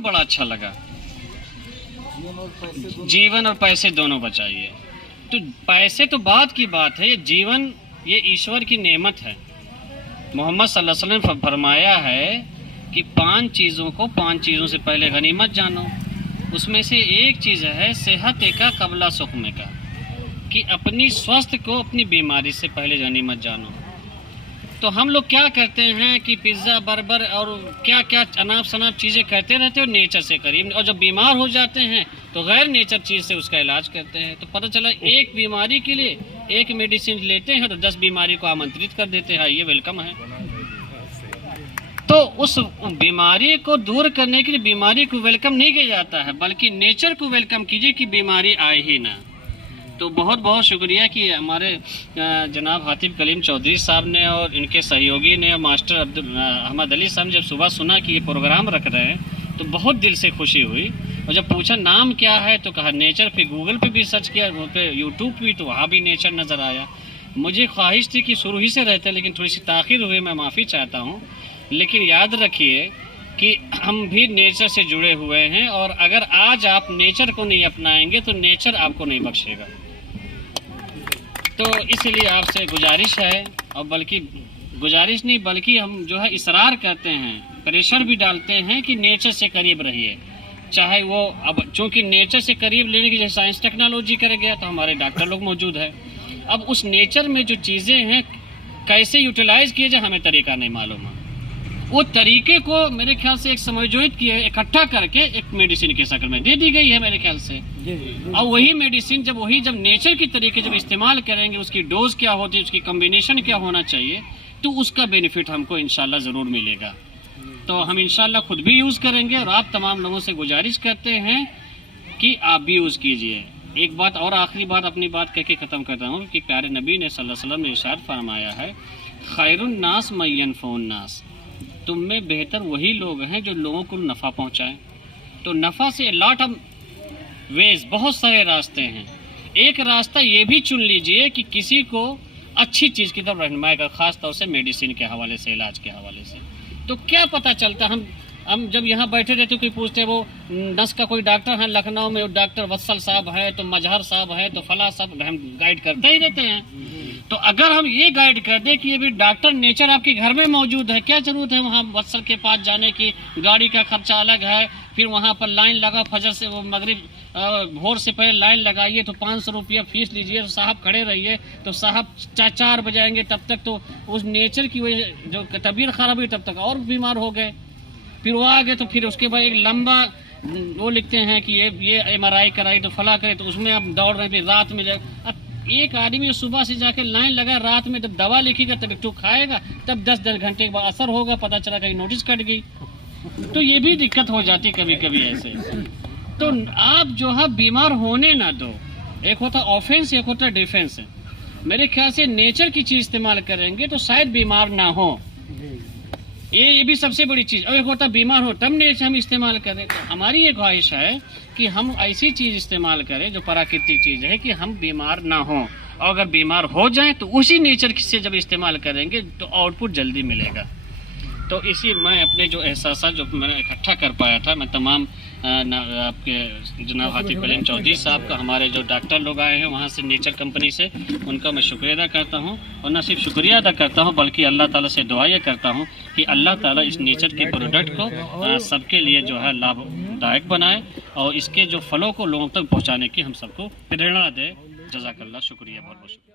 बड़ा अच्छा लगा। जीवन और पैसे दोनों बचाइए। तो पैसे तो बात की बात है, ये जीवन ये ईश्वर की नेमत है। मोहम्मद सल्लल्लाहु अलैहि वसल्लम ने फरमाया है कि 5 चीज़ों से पहले गनीमत जानो। उसमें से एक चीज़ है सेहत का कबला सुक़्म का, कि अपनी स्वास्थ्य को अपनी बीमारी से पहले गनीमत जानो। तो हम लोग क्या करते हैं कि पिज़्ज़ा बर्गर और क्या क्या अनाप शनाप चीज़ें करते रहते हो नेचर से करीब, और जब बीमार हो जाते हैं तो गैर नेचर चीज़ से उसका इलाज करते हैं। तो पता चला एक बीमारी के लिए एक मेडिसिन लेते हैं तो 10 बीमारी को आमंत्रित कर देते हैं, ये वेलकम है। तो उस बीमारी को दूर करने के लिए बीमारी को वेलकम नहीं किया जाता है, बल्कि नेचर को वेलकम कीजिए कि बीमारी आए ही ना। तो बहुत बहुत शुक्रिया कि हमारे जनाब हातिब कलीम चौधरी साहब ने और इनके सहयोगी ने और मास्टर अहमद अली साहब जब सुबह सुना कि ये प्रोग्राम रख रहे हैं तो बहुत दिल से खुशी हुई। और जब पूछा नाम क्या है तो कहा नेचर। फिर गूगल पे भी सर्च किया, पे यूट्यूब भी, तो वहाँ भी नेचर नज़र आया। मुझे ख्वाहिश थी कि शुरू ही से रहते, लेकिन थोड़ी सी ताख़ीर हुई, मैं माफ़ी चाहता हूँ। लेकिन याद रखिए कि हम भी नेचर से जुड़े हुए हैं, और अगर आज आप नेचर को नहीं अपनाएंगे तो नेचर आपको नहीं बख्शेगा। तो इसलिए आपसे गुजारिश है, और बल्कि गुजारिश नहीं बल्कि हम जो है इसरार करते हैं, प्रेशर भी डालते हैं कि नेचर से करीब रहिए। चाहे वो अब चूँकि नेचर से करीब लेने की जैसे साइंस टेक्नोलॉजी कर गया तो हमारे डॉक्टर लोग मौजूद है। अब उस नेचर में जो चीज़ें हैं कैसे यूटिलाइज़ किए जाए हमें तरीका नहीं मालूम है। वो तरीके को मेरे ख्याल से एक समझोजित किए, इकट्ठा करके एक मेडिसिन के शक्ल में दे दी गई है मेरे ख्याल से। और वही मेडिसिन जब नेचर की तरीके जब इस्तेमाल करेंगे, उसकी डोज क्या होती है, उसकी कम्बिनेशन क्या होना चाहिए, तो उसका बेनिफिट हमको इंशाल्लाह ज़रूर मिलेगा। तो हम इंशाल्लाह खुद भी यूज़ करेंगे, और आप तमाम लोगों से गुजारिश करते हैं कि आप भी यूज़ कीजिए। एक बात और, आखिरी बात अपनी बात कह के ख़त्म करता हूँ कि प्यारे नबी ने सल्लल्लाहु अलैहि वसल्लम ने इरशाद फरमाया है, खैरुन नास मय्यनफउन नास, तुम में बेहतर वही लोग हैं जो लोगों को नफ़ा पहुँचाएँ। तो नफ़ा से लॉट ऑफ वेज, बहुत सारे रास्ते हैं। एक रास्ता ये भी चुन लीजिए कि किसी को अच्छी चीज़ की तरफ रहनुमाई कर, ख़ास तौर से मेडिसिन के हवाले से, इलाज के हवाले से। तो क्या पता चलता, हम जब यहाँ बैठे रहते कोई पूछते वो नस का कोई डॉक्टर है लखनऊ में, डॉक्टर वत्सल साहब है, तो मजहर साहब है, तो फला साहब, हम गाइड करते ही रहते हैं। तो अगर हम ये गाइड कर दें कि ये भी डॉक्टर नेचर आपके घर में मौजूद है, क्या ज़रूरत है वहाँ वत्सल के पास जाने की, गाड़ी का खर्चा अलग है, फिर वहाँ पर लाइन लगा, फजर से वो मगरिब भोर से पहले लाइन लगाइए तो 500 रुपया फीस लीजिए, तो साहब खड़े रहिए, तो साहब 4 बजे आएंगे, तब तक तो उस नेचर की वजह जो तबीयत ख़राब हुई तब तक और बीमार हो गए। फिर वो आ गए तो फिर उसके बाद एक लंबा वो लिखते हैं कि ये MRI कराई तो फला करे, तो उसमें आप दौड़ रहे हैं, रात में अब एक आदमी सुबह से जाके लाइन लगा, रात में जब दवा लिखेगा तब एक खाएगा, तब 10 घंटे के बाद असर होगा, पता चला कहीं नोटिस कट गई। तो ये भी दिक्कत हो जाती कभी कभी ऐसे। तो आप जो है बीमार होने ना दो। एक होता ऑफेंस, एक होता डिफेंस। मेरे ख्याल से नेचर की चीज़ इस्तेमाल करेंगे तो शायद बीमार ना हो, ये भी सबसे बड़ी चीज़। और एक होता बीमार हो तब नेचर हम इस्तेमाल करें। तो हमारी ये ख्वाहिश है कि हम ऐसी चीज़ इस्तेमाल करें जो प्राकृतिक चीज़ है, कि हम बीमार ना हों, और अगर बीमार हो जाएं तो उसी नेचर से जब इस्तेमाल करेंगे तो आउटपुट जल्दी मिलेगा। तो इसी मैं अपने जो एहसास जो मैंने इकट्ठा कर पाया था, मैं तमाम आपके जनाब हातिब कलीम चौधरी साहब का, हमारे जो डॉक्टर लोग आए हैं वहाँ से नेचर कंपनी से, उनका मैं शुक्रिया अदा करता हूँ। और न सिर्फ शुक्रिया अदा करता हूँ बल्कि अल्लाह ताला से दुआ ये करता हूँ कि अल्लाह ताला इस नेचर के प्रोडक्ट को सबके लिए जो है लाभदायक बनाए, और इसके जो फलों को लोगों तक पहुँचाने की हम सबको प्रेरणा दे। जज़ाकल्लाह, शुक्रिया, बहुत बहुत शुक्रिया।